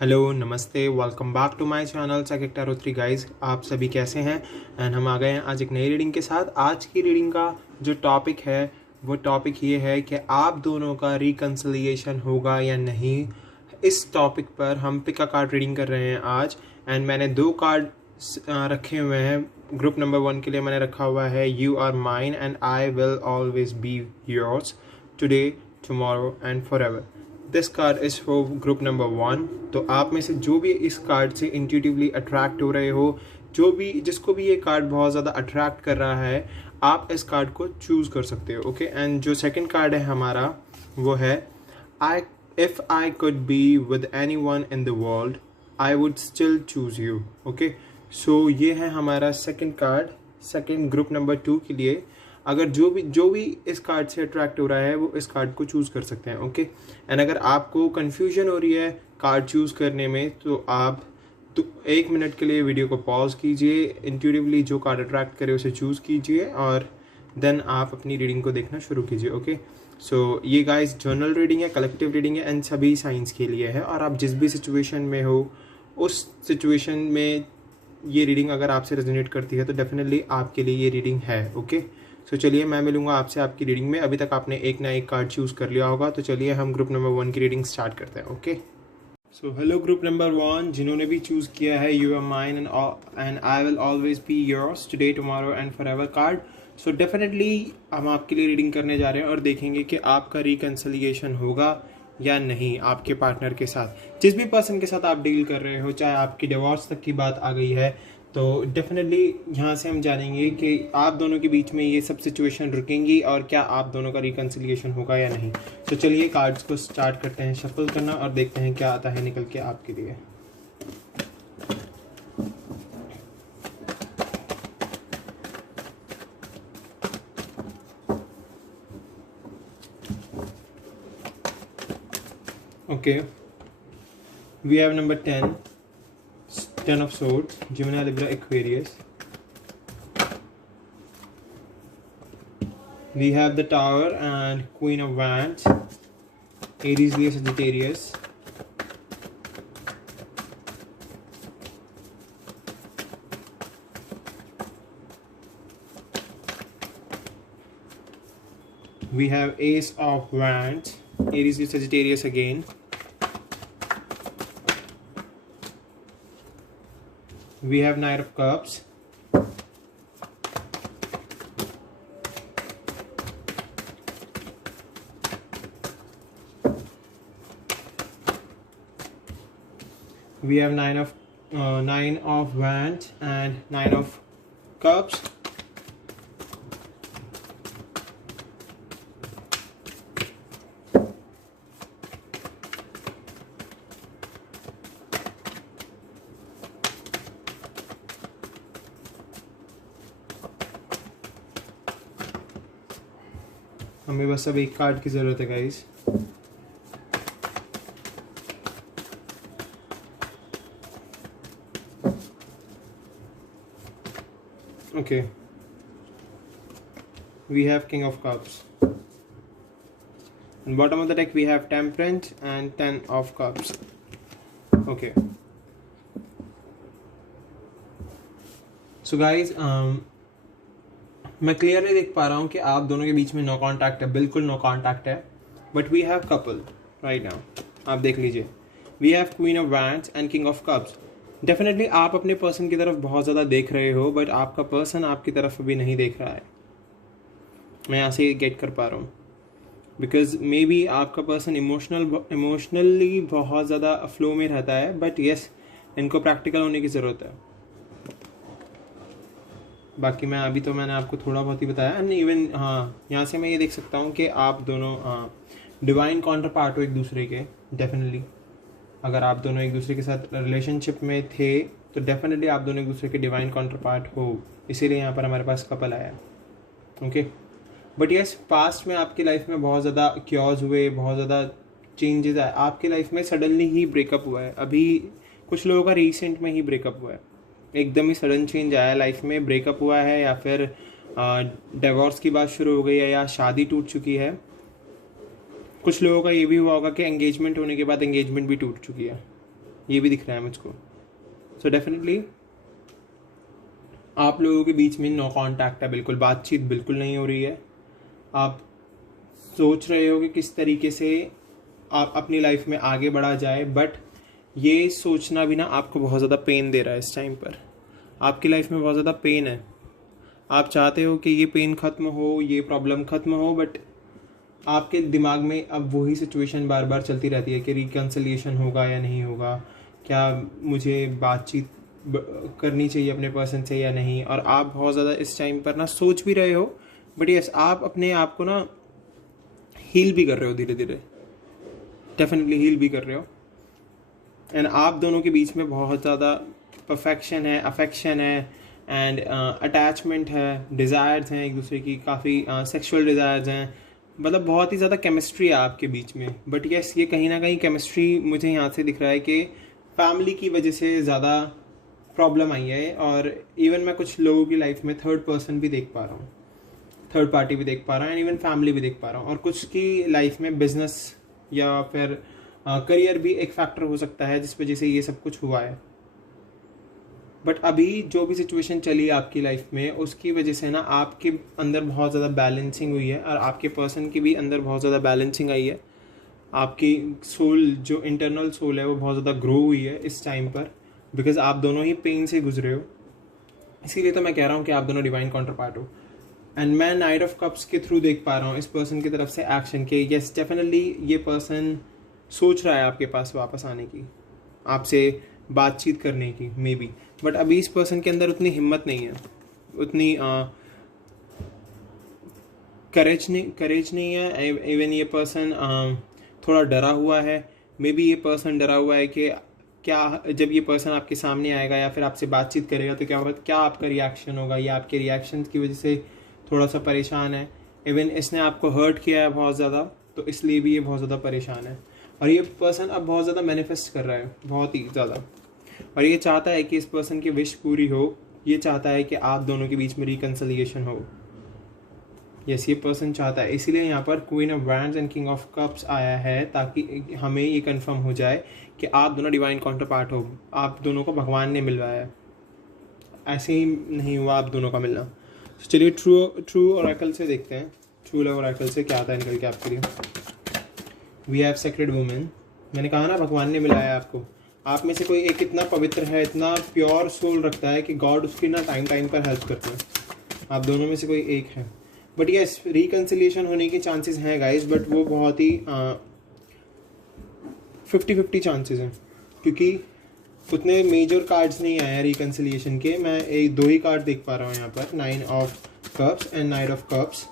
Hello नमस्ते, welcome back to my channel psychic tarot 3 guys. आप सभी कैसे हैं? एंड हम आ गए हैं आज एक नई रीडिंग के साथ। आज की रीडिंग का जो टॉपिक है वो टॉपिक ये है कि आप दोनों का रिकन्सिलिएशन होगा या नहीं। इस टॉपिक पर हम पिक अ कार्ड रीडिंग कर रहे हैं आज। एंड मैंने 2 कार्ड रखे हुए हैं। ग्रुप नंबर 1 के लिए मैंने रखा हुआ है you are mine and I will always be yours today, tomorrow and forever. This card is for group number 1। तो आप में से जो भी इस कार्ड से इंट्यूटिवली अट्रैक्ट हो रहे हो, जिसको भी ये कार्ड बहुत ज़्यादा अट्रैक्ट कर रहा है, आप इस कार्ड को चूज़ कर सकते हो। ओके, एंड जो सेकंड कार्ड है हमारा वो है I if I could be with any one in the world I would still choose you. Okay, so ये है हमारा second card, second group number 2 के लिए। अगर जो भी इस कार्ड से अट्रैक्ट हो रहा है वो इस कार्ड को चूज़ कर सकते हैं। ओके, एंड अगर आपको कन्फ्यूजन हो रही है कार्ड चूज़ करने में तो आप 1 मिनट के लिए वीडियो को पॉज कीजिए, इंट्यूटिवली जो कार्ड अट्रैक्ट करे उसे चूज़ कीजिए और देन आप अपनी रीडिंग को देखना शुरू कीजिए। ओके, सो ये गाइस जनरल रीडिंग है, कलेक्टिव रीडिंग है एंड सभी साइंस के लिए है। और आप जिस भी सिचुएशन में हो उस सिचुएशन में ये रीडिंग अगर आपसे रेजोनेट करती है तो डेफिनेटली आपके लिए ये रीडिंग है। ओके, सो चलिए मैं मिलूंगा आपसे आपकी रीडिंग में। अभी तक आपने एक ना एक कार्ड चूज़ कर लिया होगा, तो चलिए हम ग्रुप नंबर 1 की रीडिंग स्टार्ट करते हैं। Okay, so hello group number 1, जिन्होंने भी चूज़ किया है you are mine and I will always be yours today, tomorrow and forever card. So definitely हम आपके लिए रीडिंग करने जा रहे हैं और देखेंगे कि आपका रिकन्सिलिएशन होगा या नहीं आपके पार्टनर के साथ। जिस भी पर्सन के साथ आप डील कर रहे हो, चाहे आपकी डिवोर्स तक की बात आ गई है, तो डेफिनेटली यहाँ से हम जानेंगे कि आप दोनों के बीच में ये सब सिचुएशन रुकेंगी और क्या आप दोनों का रिकन्सिलिएशन होगा या नहीं। तो चलिए कार्ड्स को स्टार्ट करते हैं शफल करना और देखते हैं क्या आता है निकल के आपके लिए। Okay, we have number 10 of swords, Gemini, Libra, Aquarius. We have the Tower and Queen of Wands, Aries, Leo, Sagittarius. We have Ace of Wands, Aries, Leo, Sagittarius again. We have Knight of Cups. We have Nine of Wands and Nine of Cups. हमें बस अब एक card की ज़रूरत है guys. Okay, we have king of cups and bottom of the deck we have temperance and 10 of cups. Okay, so guys मैं clearly देख पा रहा हूँ कि आप दोनों के बीच में नो कॉन्टैक्ट है, बिल्कुल नो कॉन्टैक्ट है। But we have couple right now. आप देख लीजिए, we have queen of wands and king of cups. Definitely आप अपने पर्सन की तरफ बहुत ज़्यादा देख रहे हो, बट आपका पर्सन आपकी तरफ अभी नहीं देख रहा है। मैं यहाँ से गेट कर पा रहा हूँ बिकॉज मे बी आपका पर्सन इमोशनली बहुत ज़्यादा फ्लो में रहता है, बट येस इनको प्रैक्टिकल होने की ज़रूरत है। बाकी मैंने आपको थोड़ा बहुत ही बताया। एंड इवन यहाँ से मैं ये देख सकता हूँ कि आप दोनों डिवाइन काउंटर पार्ट हो एक दूसरे के। डेफिनेटली अगर आप दोनों एक दूसरे के साथ रिलेशनशिप में थे तो डेफिनेटली आप दोनों एक दूसरे के डिवाइन काउंटर पार्ट हो, इसीलिए यहाँ पर हमारे पास कपल आया। ओके, बट यस पास्ट में आपकी लाइफ में बहुत ज़्यादा क्योज हुए, बहुत ज़्यादा चेंजेस आए आपकी लाइफ में। सडनली ही ब्रेकअप हुआ है। अभी कुछ लोगों का रिसेंट में ही ब्रेकअप हुआ है, एकदम ही सडन चेंज आया लाइफ में, ब्रेकअप हुआ है या फिर डिवोर्स की बात शुरू हो गई है या शादी टूट चुकी है। कुछ लोगों का ये भी हुआ होगा कि एंगेजमेंट होने के बाद एंगेजमेंट भी टूट चुकी है। ये भी दिख रहा है मुझको। सो डेफिनेटली आप लोगों के बीच में नो कांटेक्ट है, बिल्कुल बातचीत बिल्कुल नहीं हो रही है। आप सोच रहे हो कि किस तरीके से आप अपनी लाइफ में आगे बढ़ा जाए, बट ये सोचना भी ना आपको बहुत ज़्यादा पेन दे रहा है। इस टाइम पर आपकी लाइफ में बहुत ज़्यादा पेन है। आप चाहते हो कि ये पेन ख़त्म हो, ये प्रॉब्लम ख़त्म हो, बट आपके दिमाग में अब वही सिचुएशन बार बार चलती रहती है कि रिकन्सिलिएशन होगा या नहीं होगा, क्या मुझे बातचीत करनी चाहिए अपने पर्सन से या नहीं। और आप बहुत ज़्यादा इस टाइम पर ना सोच भी रहे हो, बट यस आप अपने आप को ना हील भी कर रहे हो, धीरे धीरे डेफिनेटली हील भी कर रहे हो। एंड आप दोनों के बीच में बहुत ज़्यादा परफेक्शन है, अफेक्शन है एंड अटैचमेंट है, डिज़ायर्स हैं एक दूसरे की, काफ़ी सेक्सुअल डिज़ायर्स हैं, मतलब बहुत ही ज़्यादा केमिस्ट्री है आपके बीच में। बट यस ये कहीं ना कहीं केमिस्ट्री मुझे यहाँ से दिख रहा है कि फैमिली की वजह से ज़्यादा प्रॉब्लम आई है। और इवन मैं कुछ लोगों की लाइफ में थर्ड पर्सन भी देख पा रहा हूँ, थर्ड पार्टी भी देख पा रहा हूँ एंड इवन फैमिली भी देख पा रहा हूँ। और कुछ की लाइफ में बिजनेस या फिर करियर भी एक फैक्टर हो सकता है जिस वजह से ये सब कुछ हुआ है। बट अभी जो भी सिचुएशन चली है आपकी लाइफ में, उसकी वजह से ना आपके अंदर बहुत ज़्यादा बैलेंसिंग हुई है और आपके पर्सन की भी अंदर बहुत ज़्यादा बैलेंसिंग आई है। आपकी सोल, जो इंटरनल सोल है, वो बहुत ज़्यादा ग्रो हुई है इस टाइम पर, बिकॉज आप दोनों ही पेन से गुजरे हो। इसीलिए तो मैं कह रहा हूँ कि आप दोनों डिवाइन काउंटर पार्ट हो। एंड मैं नाइट ऑफ कप्स के थ्रू देख पा रहा हूँ इस पर्सन की तरफ से एक्शन के। यस डेफिनेटली ये पर्सन सोच रहा है आपके पास वापस आने की, आपसे बातचीत करने की मे बी, बट अभी इस पर्सन के अंदर उतनी हिम्मत नहीं है, उतनी करेज नहीं है। इवन ये पर्सन थोड़ा डरा हुआ है। मे बी ये पर्सन डरा हुआ है कि क्या जब ये पर्सन आपके सामने आएगा या फिर आपसे बातचीत करेगा तो क्या होगा, क्या आपका रिएक्शन होगा। ये आपके रिएक्शन की वजह से थोड़ा सा परेशान है। इवन इसने आपको हर्ट किया है बहुत ज़्यादा, तो इसलिए भी ये बहुत ज़्यादा परेशान है। और ये पर्सन अब बहुत ज़्यादा मैनिफेस्ट कर रहा है, बहुत ही ज़्यादा। और ये चाहता है कि इस पर्सन की विश पूरी हो। ये चाहता है कि आप दोनों के बीच में रिकन्सिलिएशन हो। यस ये पर्सन चाहता है, इसीलिए यहाँ पर queen of wands and king of cups आया है, ताकि हमें ये कंफर्म हो जाए कि आप दोनों डिवाइन काउंटर पार्ट हो। आप दोनों को भगवान ने मिलवाया है, ऐसे ही नहीं हुआ आप दोनों का मिलना। तो चलिए ट्रू ओरेकल से देखते हैं, ट्रू लव ओरेकल से क्या आता है निकल के आपके लिए। We have sacred women. मैंने कहा ना भगवान ने मिलाया आपको। आप में से कोई एक इतना पवित्र है, इतना प्योर सोल रखता है कि गॉड उसकी ना टाइम टाइम पर हेल्प करते हैं। आप दोनों में से कोई एक है। बट यस रिकन्सिलिएशन होने के चांसेस हैं गाइस, बट वो बहुत ही 50-50 चांसेस हैं, क्योंकि उतने मेजर कार्ड्स नहीं आए हैं रिकन्सिलिएशन के। मैं एक दो ही कार्ड देख पा रहा हूँ यहाँ पर, 9 of cups and night of cups.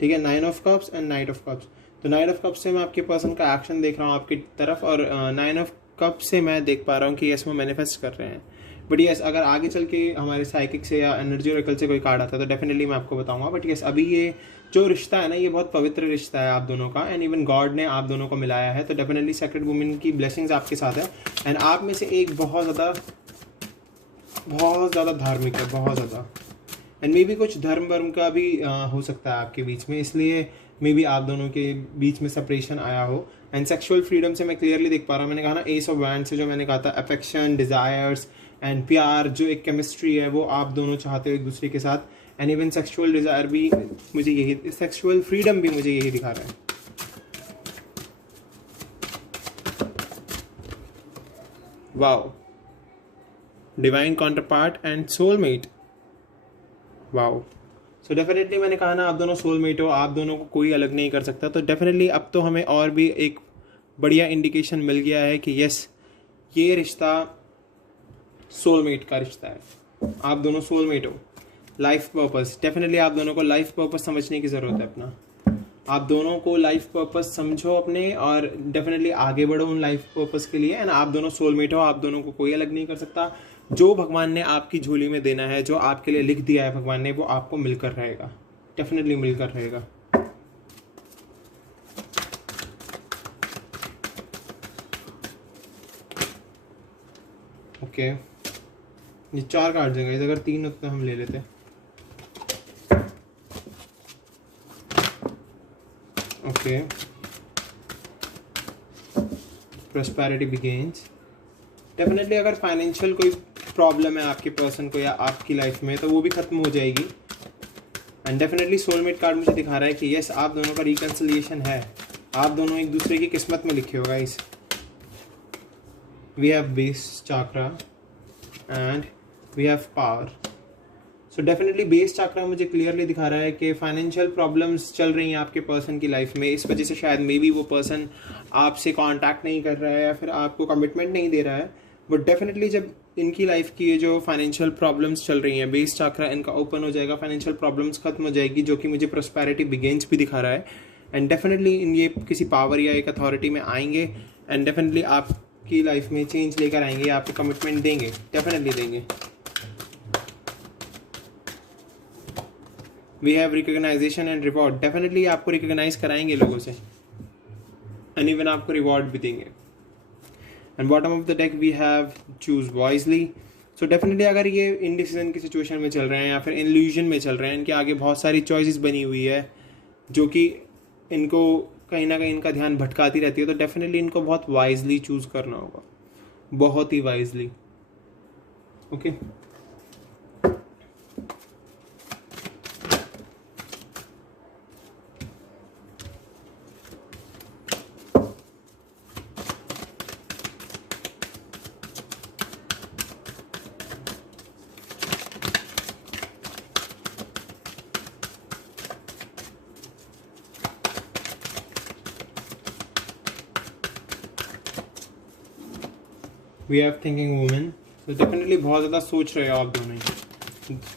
ठीक है, 9 of cups and night of cups. तो नाइट ऑफ कप्स से मैं आपके पर्सन का एक्शन देख रहा हूँ आपकी तरफ, और 9 ऑफ कप से मैं देख पा रहा हूँ कि यस वो मैनिफेस्ट कर रहे हैं। बट यस अगर आगे चल के हमारे साइकिक से या एनर्जी ओरेकल से कोई कार्ड आता है तो डेफिनेटली मैं आपको बताऊंगा। बट यस अभी ये जो रिश्ता है ना, ये बहुत पवित्र रिश्ता है आप दोनों का, एंड इवन गॉड ने आप दोनों को मिलाया है। तो डेफिनेटली सेक्रेड वुमेन की ब्लेसिंग्स आपके साथ है। एंड आप में से एक बहुत ज़्यादा धार्मिक है, बहुत ज़्यादा। एंड मे बी कुछ धर्म वर्म का भी हो सकता है आपके बीच में, इसलिए मे बी आप दोनों के बीच में सेपरेशन आया हो। एंड सेक्सुअल फ्रीडम से मैं क्लियरली देख पा रहा हूँ। मैंने कहा ना एस ऑफ वैंड्स से, जो मैंने कहा था अफेक्शन, डिज़ायर्स एंड प्यार, जो एक केमिस्ट्री है वो आप दोनों चाहते हो एक दूसरे के साथ। एंड इवन सेक्सुअल डिज़ायर भी मुझे यही, सेक्सुअल फ्रीडम भी मुझे यही दिखा रहा है। Wow, divine counterpart and soulmate. Wow, so definitely मैंने कहा ना आप दोनों सोलमेट हो, आप दोनों को कोई अलग नहीं कर सकता। तो डेफिनेटली अब तो हमें और भी एक बढ़िया इंडिकेशन मिल गया है कि यस ये रिश्ता सोलमेट का रिश्ता है। आप दोनों सोलमेट हो। लाइफ पर्पस, डेफिनेटली आप दोनों को लाइफ पर्पस समझने की ज़रूरत है अपना। आप दोनों को लाइफ पर्पस समझो अपने, और डेफिनेटली आगे बढ़ो उन लाइफ पर्पस के लिए। एंड आप दोनों सोलमेट हो, आप दोनों को कोई अलग नहीं कर सकता। जो भगवान ने आपकी झोली में देना है, जो आपके लिए लिख दिया है भगवान ने, वो आपको मिलकर रहेगा, डेफिनेटली मिलकर रहेगा। ओके, ये 4 कार्ड्स हैं गाइस, अगर 3 होते तो हम ले लेते। ओके, prosperity begins, डेफिनेटली अगर फाइनेंशियल कोई प्रॉब्लम है आपके पर्सन को या आपकी लाइफ में तो वो भी ख़त्म हो जाएगी। एंड डेफिनेटली सोलमेट कार्ड मुझे दिखा रहा है कि यस, आप दोनों का रिकन्सिलिएशन है, आप दोनों एक दूसरे की किस्मत में लिखे हो guys. We have base chakra and we have power. So definitely base chakra मुझे क्लियरली दिखा रहा है कि फाइनेंशियल प्रॉब्लम्स चल रही हैं आपके पर्सन की लाइफ में, इस वजह से शायद मे बी वो पर्सन आपसे कांटेक्ट नहीं कर रहा है या फिर आपको कमिटमेंट नहीं दे रहा है। बट डेफिनेटली जब इनकी लाइफ की ये जो फाइनेंशियल प्रॉब्लम्स चल रही हैं, बेस चाक्रा इनका ओपन हो जाएगा, फाइनेंशियल प्रॉब्लम्स खत्म हो जाएगी, जो कि मुझे प्रॉस्पेरिटी बिगिंस भी दिखा रहा है। एंड डेफिनेटली इन ये किसी पावर या एक अथॉरिटी में आएंगे एंड डेफिनेटली आपकी लाइफ में चेंज लेकर आएंगे, आपको कमिटमेंट देंगे, डेफिनेटली देंगे। We have recognition and reward. Definitely आपको रिकॉग्नाइज कराएंगे लोगों से एंड इवन आपको रिवॉर्ड भी देंगे। And bottom of the deck we have choose wisely. So definitely अगर ये इनडिसीजन की सिचुएशन में चल रहे हैं या फिर इल्यूजन में चल रहे हैं, इनके आगे बहुत सारी चॉइसेस बनी हुई है जो कि इनको कहीं ना कहीं इनका ध्यान भटकाती रहती है, तो डेफिनेटली इनको बहुत वाइजली चूज करना होगा, बहुत ही wisely. Okay, we have thinking women. तो डेफिनेटली बहुत ज़्यादा सोच रहे हो आप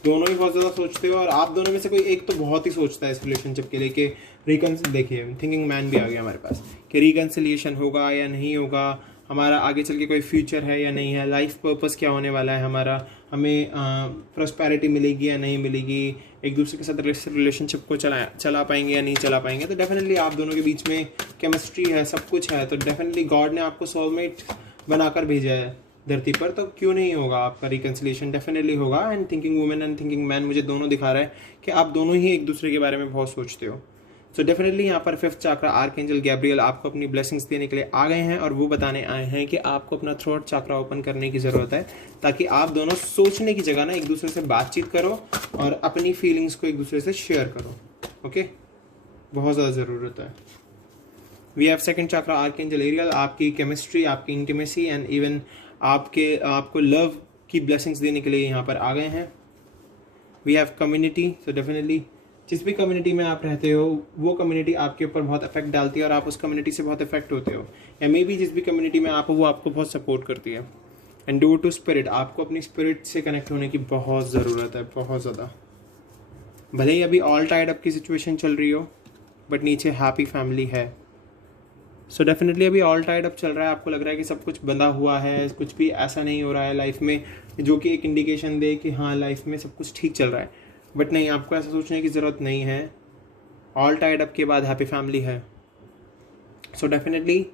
दोनों ही बहुत ज़्यादा सोचते हो, और आप दोनों में से कोई एक तो बहुत ही सोचता है इस रिलेशनशिप के लिए कि देखिए थिंकिंग मैन भी आ गया हमारे पास कि रिकन्सिलिएशन होगा या नहीं होगा, हमारा आगे चल के कोई फ्यूचर है या नहीं है, लाइफ पर्पस क्या होने वाला है हमारा, हमें प्रॉस्पेरिटी मिलेगी या नहीं मिलेगी, एक दूसरे के साथ रिलेशनशिप को चला पाएंगे या नहीं चला पाएंगे। तो डेफिनेटली आप दोनों के बीच में केमिस्ट्री है, सब कुछ है, तो डेफिनेटली गॉड ने आपको सोलमेट बनाकर भेजा है धरती पर, तो क्यों नहीं होगा आपका रिकन्सिलिएशन, डेफिनेटली होगा। And thinking women and thinking man मुझे दोनों दिखा रहा है कि आप दोनों ही एक दूसरे के बारे में बहुत सोचते हो। सो डेफिनेटली यहाँ पर फिफ्थ चाक्रा आर्कएंजल गैब्रियल आपको अपनी ब्लेसिंग्स देने के लिए आ गए हैं, और वो बताने आए हैं कि आपको अपना थ्रोट चाक्रा ओपन करने की ज़रूरत है, ताकि आप दोनों सोचने की जगह ना एक दूसरे से बातचीत करो और अपनी फीलिंग्स को एक दूसरे से शेयर करो। ओके, बहुत ज़्यादा ज़रूरत है। We have second chakra archangel Ariel, आपकी केमिस्ट्री, आपकी इंटीमेसी एंड इवन आपको लव की ब्लेसिंग्स देने के लिए यहाँ पर आ गए हैं। We have community. So definitely जिस भी कम्युनिटी में आप रहते हो वो कम्युनिटी आपके ऊपर बहुत इफेक्ट डालती है और आप उस कम्युनिटी से बहुत इफेक्ट होते हो, या मे बी जिस भी कम्युनिटी में आप हो वो आपको बहुत सपोर्ट करती है। एंड डोर टू स्पिरिट, आपको अपनी स्पिरिट से कनेक्ट होने की बहुत ज़रूरत है, बहुत ज़्यादा। भले ही अभी ऑल टाइड अप की सिचुएशन चल रही हो, बट नीचे हैप्पी फैमिली है। सो डेफिनेटली अभी ऑल टाइड अप चल रहा है, आपको लग रहा है कि सब कुछ बंधा हुआ है, कुछ भी ऐसा नहीं हो रहा है लाइफ में जो कि एक इंडिकेशन दे कि हाँ लाइफ में सब कुछ ठीक चल रहा है, बट नहीं, आपको ऐसा सोचने की ज़रूरत नहीं है। ऑल टाइड अप के बाद हैप्पी फैमिली है। सो डेफिनेटली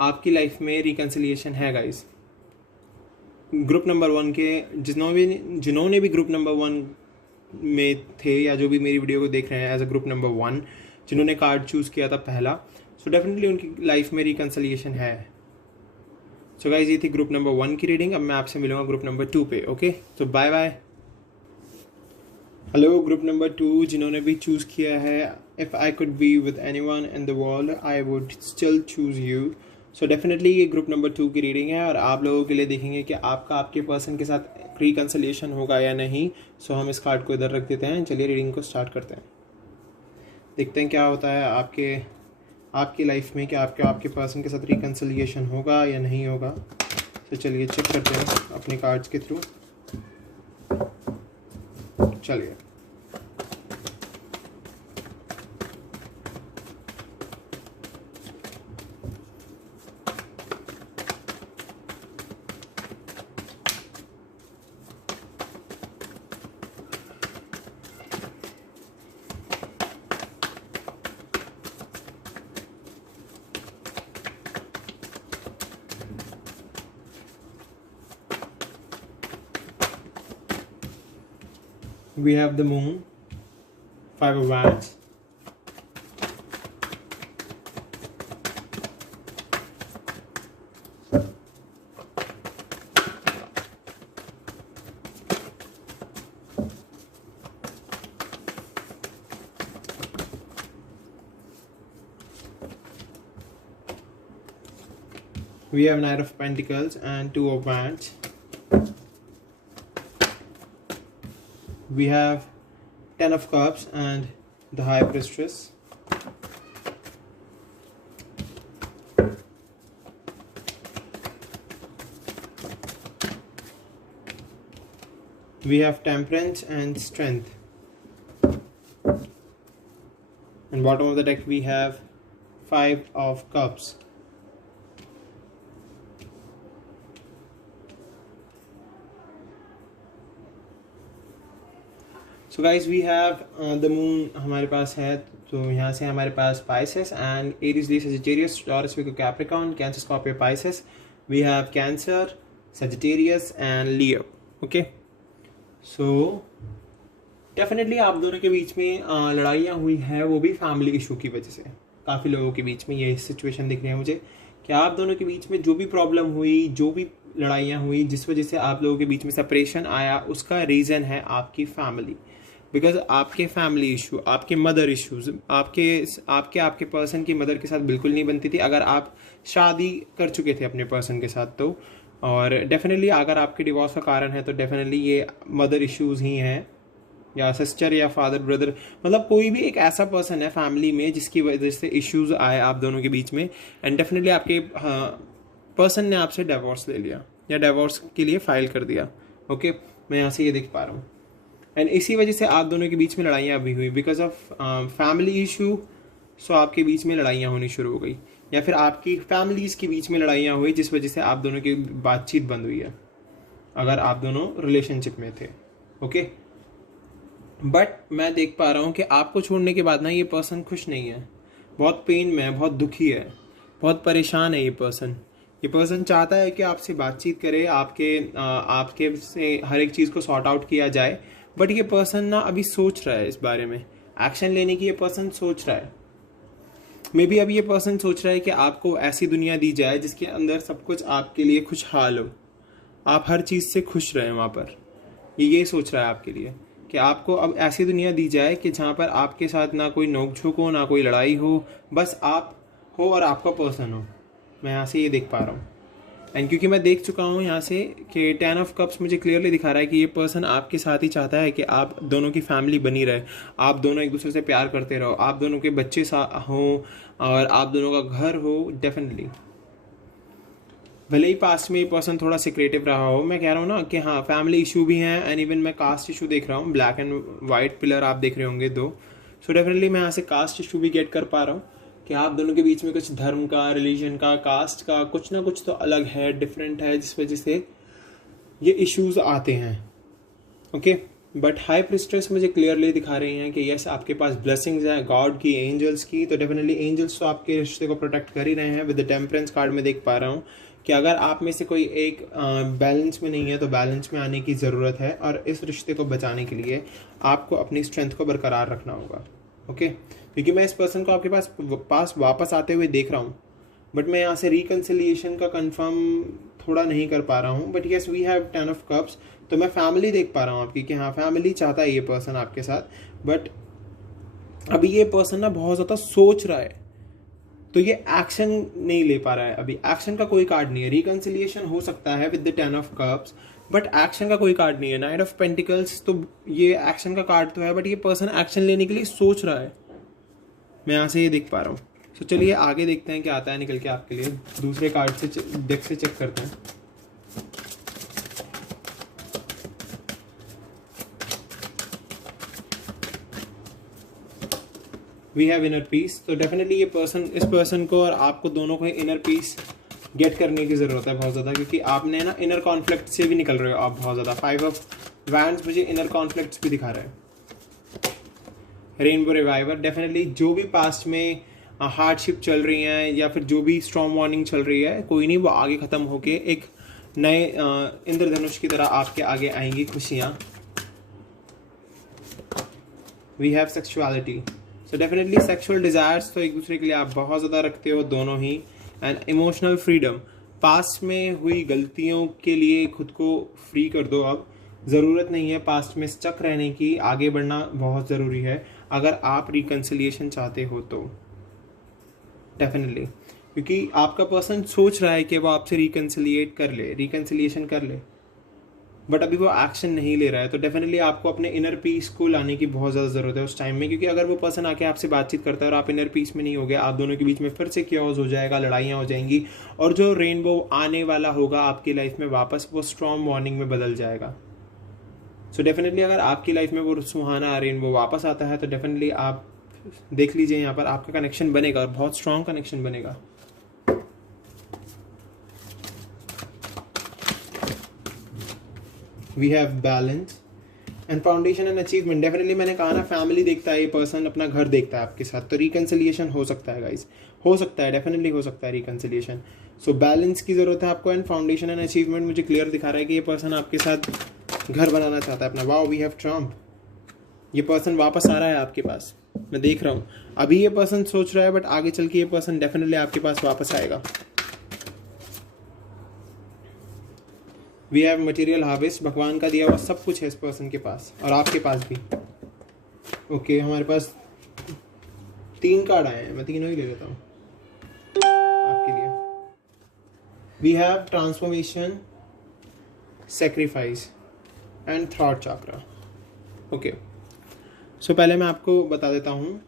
आपकी लाइफ में रिकन्सिलिएशन है गाइस। ग्रुप नंबर 1 के जिन्होंने भी ग्रुप नंबर 1 में थे या जो भी मेरी वीडियो को देख रहे हैं एज अ ग्रुप नंबर 1, जिन्होंने कार्ड चूज़ किया था पहला, सो डेफिनेटली उनकी लाइफ में रिकन्सिलिएशन है। सो गाइस ये थी ग्रुप नंबर 1 की रीडिंग। अब मैं आपसे मिलूंगा ग्रुप नंबर 2 पे। ओके, तो bye bye. Hello group number 2 जिन्होंने भी चूज़ किया है, if I could be with anyone in the world I would still choose you. So definitely ये ग्रुप नंबर 2 की रीडिंग है, और आप लोगों के लिए देखेंगे कि आपके पर्सन के साथ रिकन्सिलिएशन होगा या नहीं। सो हम इस कार्ड को इधर रख देते हैं, चलिए रीडिंग को स्टार्ट करते हैं, देखते हैं क्या होता है आपकी लाइफ में, कि आपके पर्सन के साथ रिकन्सिलिएशन होगा या नहीं होगा। तो चलिए चेक करते हैं अपने कार्ड्स के थ्रू। चलिए we have the moon, 5 of wands, We have Knight of Pentacles and Two of Wands. We have Ten of Cups and the High Priestess. We have Temperance and Strength. And bottom of the deck we have Five of Cups. So guys, we have the moon हमारे पास है, तो यहाँ से हमारे पास Pisces and Aries, Leo, Sagittarius, Taurus, Virgo, Capricorn, Cancer, Scorpio, Pisces. We have Cancer, Sagittarius and Leo. Okay. So definitely आप दोनों के बीच में लड़ाइयाँ हुई है, वो भी फैमिली इशू की वजह से। काफ़ी लोगों के बीच में ये सिचुएशन दिख रही है मुझे कि आप दोनों के बीच में जो भी प्रॉब्लम हुई, जो भी लड़ाइयाँ हुई, जिस वजह से आप लोगों के बीच में सेपरेशन आया, उसका रीज़न है आपकी फैमिली। बिकॉज आपके फैमिली इशू, आपके मदर इश्यूज, आपके पर्सन की मदर के साथ बिल्कुल नहीं बनती थी अगर आप शादी कर चुके थे अपने पर्सन के साथ तो। और डेफिनेटली अगर आपके डिवोर्स का कारण है तो डेफिनेटली ये मदर इश्यूज ही हैं, या सिस्टर या फादर ब्रदर, मतलब कोई भी एक ऐसा पर्सन है फैमिली में जिसकी वजह से इश्यूज आए आप दोनों के बीच में। एंड डेफिनेटली आपके पर्सन ने आपसे डिवोर्स ले लिया या डिवोर्स के लिए फाइल कर दिया। ओके, मैं यहाँ से ये देख पा रहा हूँ। एंड इसी वजह से आप दोनों के बीच में लड़ाइयाँ अभी हुई बिकॉज ऑफ फैमिली इशू। सो आपके बीच में लड़ाइयाँ होनी शुरू हो गई, या फिर आपकी फैमिलीज़ के बीच में लड़ाइयाँ हुई जिस वजह से आप दोनों की बातचीत बंद हुई है, अगर आप दोनों रिलेशनशिप में थे। ओके, बट मैं देख पा रहा हूँ कि आपको छोड़ने के बाद ना ये पर्सन खुश नहीं है, बहुत पेन में है, बहुत दुखी है, बहुत परेशान है। ये पर्सन चाहता है कि आपसे बातचीत करे, आपके से हर एक चीज़ को सॉर्ट आउट किया जाए। बट ये पर्सन ना अभी सोच रहा है इस बारे में, एक्शन लेने की ये पर्सन सोच रहा है। मे बी अभी ये पर्सन सोच रहा है कि आपको ऐसी दुनिया दी जाए जिसके अंदर सब कुछ आपके लिए खुशहाल हो, आप हर चीज़ से खुश रहें वहाँ पर। ये सोच रहा है आपके लिए कि आपको अब ऐसी दुनिया दी जाए कि जहाँ पर आपके साथ ना कोई नोक-झोंक हो, ना कोई लड़ाई हो, बस आप हो और आपका पर्सन हो। मैं यहाँ से ये देख पा रहा हूँ। एंड क्योंकि मैं देख चुका हूँ यहाँ से कि 10 ऑफ कप्स मुझे क्लियरली दिखा रहा है कि ये पर्सन आपके साथ ही चाहता है कि आप दोनों की फैमिली बनी रहे, आप दोनों एक दूसरे से प्यार करते रहो, आप दोनों के बच्चे हों और आप दोनों का घर हो। डेफिनेटली भले ही पास्ट में ये पर्सन थोड़ा सिक्रेटिव रहा हो, मैं कह रहा हूँ ना कि हाँ फैमिली इशू भी हैं। एंड इवन मैं कास्ट इशू देख रहा हूँ, ब्लैक एंड वाइट पिलर आप देख रहे होंगे दो। सो डेफिनेटली मैं यहाँ से कास्ट इशू भी गेट कर पा रहा हूँ कि आप दोनों के बीच में कुछ धर्म का, रिलीजन का, कास्ट का कुछ ना कुछ तो अलग है, डिफरेंट है, जिस वजह से ये इश्यूज आते हैं। ओके, बट हाई प्रिस्ट्रेस मुझे क्लियरली दिखा रही हैं कि यस आपके पास ब्लेसिंग्स हैं गॉड की, एंजल्स की। तो डेफिनेटली एंजल्स तो आपके रिश्ते को प्रोटेक्ट कर ही रहे हैं। विद द टेम्परेंस कार्ड में देख पा रहा हूँ कि अगर आप में से कोई एक बैलेंस में नहीं है तो बैलेंस में आने की ज़रूरत है, और इस रिश्ते को बचाने के लिए आपको अपनी स्ट्रेंथ को बरकरार रखना होगा। ओके, क्योंकि मैं इस पर्सन को आपके पास वापस आते हुए देख रहा हूँ, बट मैं यहाँ से रिकन्सिलिएशन का कंफर्म थोड़ा नहीं कर पा रहा हूँ। But yes we have 10 of cups, तो मैं फैमिली देख पा रहा हूँ आपकी कि हाँ फैमिली चाहता है ये पर्सन आपके साथ। बट अभी ये पर्सन ना बहुत ज़्यादा सोच रहा है, तो ये एक्शन नहीं ले पा रहा है। अभी एक्शन का कोई कार्ड नहीं है। रिकन्सिलिएशन हो सकता है with the 10 of cups, but action का कोई कार्ड नहीं है। नाइट ऑफ पेंटिकल्स, तो ये एक्शन का कार्ड तो है, बट ये पर्सन एक्शन लेने के लिए सोच रहा है। मैं यहाँ से ये देख पा रहा हूँ। तो चलिए आगे देखते हैं क्या आता है निकल के आपके लिए। दूसरे कार्ड से डेक से चेक करते हैं। We have inner peace. तो डेफिनेटली ये इस पर्सन को और आपको दोनों को इनर पीस गेट करने की ज़रूरत है बहुत ज़्यादा, क्योंकि आपने ना इनर कॉन्फ्लिक्ट से भी निकल रहे हो आप बहुत ज़्यादा। 5 ऑफ वैंड्स मुझे इनर कॉन्फ्लिक्ट्स भी दिखा रहा है। रेनबो रिवाइवर, डेफिनेटली जो भी पास्ट में हार्डशिप चल रही हैं या फिर जो भी स्ट्रॉन्ग वार्निंग चल रही है, कोई नहीं, वो आगे ख़त्म होके एक नए इंद्रधनुष की तरह आपके आगे आएंगी खुशियाँ। We have sexuality. So definitely sexual desires तो एक दूसरे के लिए आप बहुत ज़्यादा रखते हो दोनों ही। एंड इमोशनल फ्रीडम, पास्ट में हुई गलतियों के लिए खुद को फ्री कर दो। अब ज़रूरत नहीं है पास्ट में स्टक रहने की, आगे बढ़ना बहुत ज़रूरी है अगर आप रिकन्सिलिएशन चाहते हो तो। डेफिनेटली क्योंकि आपका पर्सन सोच रहा है कि वो आपसे रिकन्सिलिएशन कर ले, बट अभी वो एक्शन नहीं ले रहा है। तो डेफिनेटली आपको अपने इनर पीस को लाने की बहुत ज़्यादा ज़रूरत है उस टाइम में, क्योंकि अगर वो पर्सन आके आपसे बातचीत करता है और आप इनर पीस में नहीं होगे, आप दोनों के बीच में फिर से क्योस हो जाएगा, लड़ाइयाँ हो जाएंगी, और जो रेनबो आने वाला होगा आपकी लाइफ में वापस, वो स्ट्रॉन्ग वार्निंग में बदल जाएगा। सो डेफिनेटली अगर आपकी लाइफ में वो सुहाना रेनबो वापस आता है तो डेफिनेटली आप देख लीजिए यहाँ पर आपका कनेक्शन बनेगा और बहुत स्ट्रॉन्ग कनेक्शन बनेगा। We have balance and foundation and achievement. Definitely मैंने कहा ना, फैमिली देखता है ये पर्सन, अपना घर देखता है आपके साथ, तो रिकन्सिलिएशन हो सकता है गाइस, हो सकता है, डेफिनेटली हो सकता है रिकन्सिलिएशन। सो बैलेंस की ज़रूरत है आपको, एंड फाउंडेशन एंड अचीवमेंट मुझे क्लियर दिखा रहा है कि ये पर्सन आपके साथ घर बनाना चाहता है अपना। Wow, we have Trump. ये पर्सन वापस आ रहा है आपके पास, मैं देख रहा हूँ। अभी ये पर्सन सोच रहा है, बट आगे चल के ये पर्सन डेफिनेटली आपके पास वापस आएगा। We have material harvest. भगवान का दिया हुआ सब कुछ है इस पर्सन के पास और आपके पास भी। ओके, हमारे पास 3 कार्ड आए हैं, मैं तीनों ही ले लेता हूँ आपके लिए। We have transformation, sacrifice and thought chakra. Okay, so पहले मैं आपको बता देता हूँ,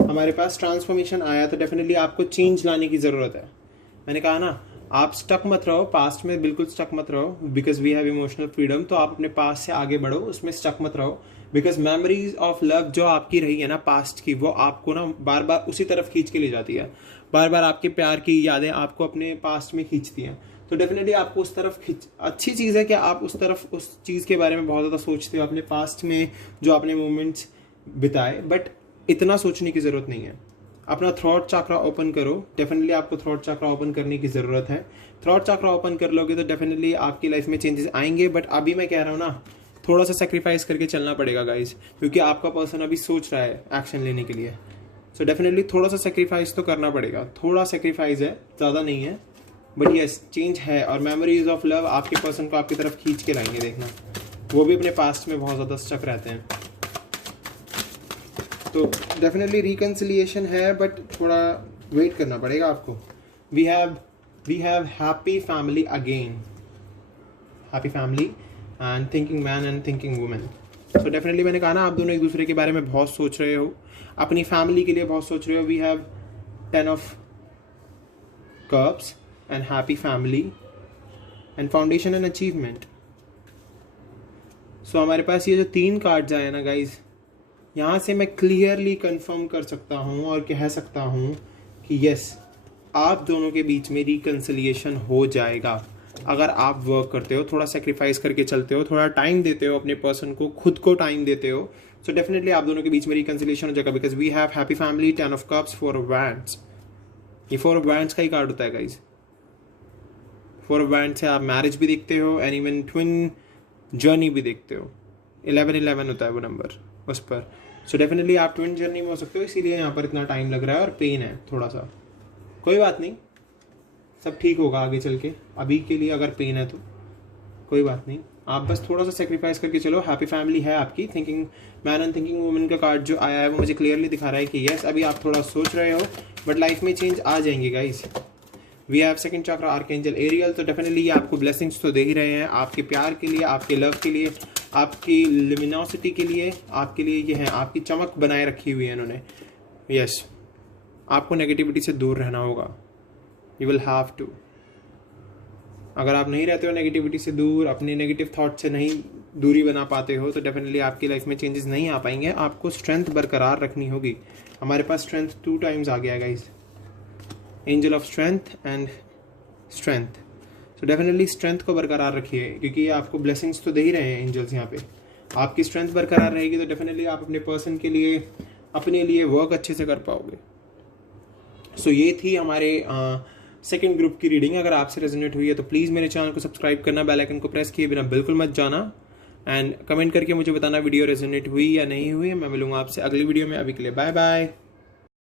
हमारे पास ट्रांसफॉर्मेशन आया तो डेफिनेटली आपको चेंज लाने की ज़रूरत है। मैंने कहा ना, आप स्टक मत रहो पास्ट में, बिल्कुल स्टक मत रहो, because we have emotional freedom. तो आप अपने पास्ट से आगे बढ़ो, उसमें स्टक मत रहो, बिकॉज मेमोरीज ऑफ लव जो आपकी रही है ना पास्ट की, वो आपको ना बार बार उसी तरफ खींच के ले जाती है। बार बार आपके प्यार की यादें आपको अपने पास्ट में खींचती हैं। तो डेफिनेटली आपको उस तरफ अच्छी चीज़ है कि आप उस तरफ उस चीज़ के बारे में बहुत ज़्यादा सोचते हो, अपने पास्ट में जो आपने मोमेंट्स बिताए, बट इतना सोचने की ज़रूरत नहीं है। अपना थ्रॉट चक्रा ओपन करो। डेफिनेटली आपको थ्रॉट चक्रा ओपन करने की ज़रूरत है। थ्रॉट चक्रा ओपन कर लोगे तो डेफिनेटली आपकी लाइफ में चेंजेस आएंगे, बट अभी मैं कह रहा हूँ ना, थोड़ा सा सेक्रीफाइस करके चलना पड़ेगा गाइस, क्योंकि आपका पर्सन अभी सोच रहा है एक्शन लेने के लिए। सो डेफिनेटली थोड़ा सा सेक्रीफाइस तो करना पड़ेगा, थोड़ा सेक्रीफाइस है, ज़्यादा नहीं है, बट यस चेंज है। और मेमोरीज ऑफ लव आपके पर्सन को आपकी तरफ खींच के लाएंगे, देखना। वो भी अपने पास्ट में बहुत ज़्यादा स्टक रहते हैं। तो डेफिनेटली रिकन्सिलिएशन है, बट थोड़ा वेट करना पड़ेगा आपको। We have happy family again, happy family and thinking man and thinking women. So definitely मैंने कहा ना, आप दोनों एक दूसरे के बारे में बहुत सोच रहे हो, अपनी फैमिली के लिए बहुत सोच रहे हो। We have 10 of cups and happy family and foundation and achievement. So हमारे पास ये जो 3 कार्ड्स आए ना गाइज, यहाँ से मैं क्लियरली कंफर्म कर सकता हूँ और कह सकता हूँ कि यस, आप दोनों के बीच में रिकन्सिलिएशन हो जाएगा अगर आप वर्क करते हो, थोड़ा सेक्रीफाइस करके चलते हो, थोड़ा टाइम देते हो अपने पर्सन को, खुद को टाइम देते हो। सो डेफिनेटली आप दोनों के बीच में रिकन्सिलिएशन हो जाएगा, because we have happy family, 10 of cups, 4 of wands. ये 4 ऑफ वैंड्स का ही कार्ड होता है गाइज। 4 ऑफ वैंड्स से आप मैरिज भी देखते हो एंड इवन ट्विन जर्नी भी देखते हो। 11 होता है वो नंबर उस पर। सो डेफिनेटली आप ट्विन जर्नी में हो सकते हो, इसीलिए यहाँ पर इतना टाइम लग रहा है और पेन है थोड़ा सा। कोई बात नहीं, सब ठीक होगा आगे चल के। अभी के लिए अगर पेन है तो कोई बात नहीं, आप बस थोड़ा सा सेक्रीफाइस करके चलो। हैप्पी फैमिली है आपकी। Thinking man and thinking women का कार्ड जो आया है वो मुझे क्लियरली दिखा रहा है कि यस, अभी आप थोड़ा सोच रहे हो, बट लाइफ में चेंज आ जाएंगे guys. We have second chakra archangel Ariel. तो डेफिनेटली ये आपको ब्लेसिंग्स तो दे ही रहे हैं, आपके प्यार के लिए, आपके लव के लिए, आपकी लिमिनोसिटी के लिए, आपके लिए ये है, आपकी चमक बनाए रखी हुई है इन्होंने। यस, आपको नेगेटिविटी से दूर रहना होगा। You will have to. अगर आप नहीं रहते हो नेगेटिविटी से दूर, अपने नेगेटिव थॉट से नहीं दूरी बना पाते हो, तो डेफिनेटली आपकी लाइफ में चेंजेस नहीं आ पाएंगे। आपको स्ट्रेंथ बरकरार रखनी होगी। हमारे पास स्ट्रेंथ 2 टाइम्स आ गया guys, angel of strength and strength. तो डेफिनेटली स्ट्रेंथ को बरकरार रखिए, क्योंकि ये आपको ब्लेसिंग्स तो दे ही रहे हैं एंजल्स यहाँ पे। आपकी स्ट्रेंथ बरकरार रहेगी तो डेफिनेटली आप अपने पर्सन के लिए, अपने लिए वर्क अच्छे से कर पाओगे। सो ये थी हमारे सेकंड ग्रुप की रीडिंग। अगर आपसे रेजोनेट हुई है तो प्लीज़ मेरे चैनल को सब्सक्राइब करना, बेल आइकन को प्रेस किए बिना बिल्कुल मत जाना, एंड कमेंट करके मुझे बताना वीडियो रेजोनेट हुई या नहीं हुई। मैं मिलूंगा आपसे अगली वीडियो में। अभी के लिए बाय बाय।